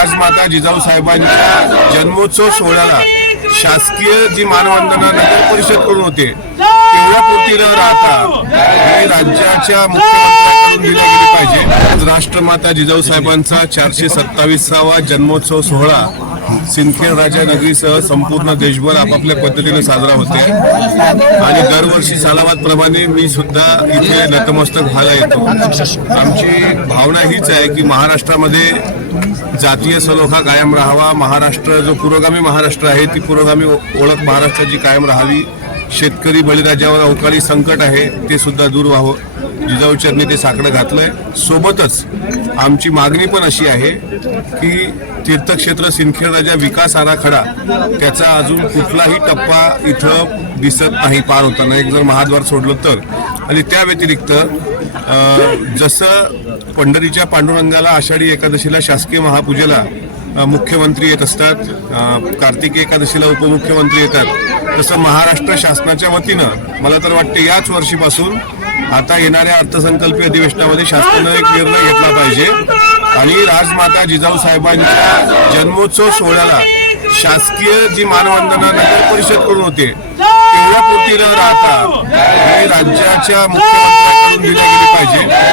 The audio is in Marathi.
राजमाता जिजाऊ साहेबांच्या जन्मोत्सव सोहळ्याला शासकीय जी मानवंदना नगर परिषद करून होते तेवढ्या पुरती न राहता ही राज्याच्या मुख्यमंत्र्यांकडून दिली गेली पाहिजे। राष्ट्रमाता जिजाऊ साहेबांचा 427वा जन्मोत्सव सोहळा सिंदखेड राजा नगरीसह संपूर्ण देशभर आपापल्या पद्धतीने साजरा होते आणि दरवर्षी सालाबादप्रमाणे मी सुद्धा इथे नतमस्तक व्हायला येतो। आमची भावना हीच आहे की महाराष्ट्रामध्ये जातीय सलोखा कायम राहावा, महाराष्ट्र जो पुरोगामी महाराष्ट्र आहे ती पुरोगामी ओळख महाराष्ट्राची कायम राहावी, शेतकरी बळीराजावर अवकाळी संकट आहे ते सुद्धा दूर व्हावं, जिजाऊ चरणी ते साकडं घातलंय। सोबतच आमची मागणी पण अशी आहे की तीर्थक्षेत्र सिंदखेड राजा विकास आराखडा त्याचा अजून कुठलाही टप्पा इथं दिसत नाही पार होताना, एक जर महाद्वार सोडलं तर। आणि त्या व्यतिरिक्त जसं पंढरीच्या पांडुरंगाला आषाढी एकादशीला शासकीय महापूजेला मुख्यमंत्री येत असतात, कार्तिकी एकादशीला उपमुख्यमंत्री येतात, तसं महाराष्ट्र शासनाच्या वतीनं मला तर वाटते याच वर्षीपासून आता येणाऱ्या अर्थसंकल्पीय अधिवेशनामध्ये शासनानं एक निर्णय घेतला पाहिजे आणि राजमाता जिजाऊ साहेबांच्या जन्मोत्सव सोहळ्याला शासकीय जी मानवंदना नगर परिषद करून होते तेवढ्या पुरती न राहता ही राज्याच्या मुख्यमंत्र्यांकडून दिली गेली पाहिजे।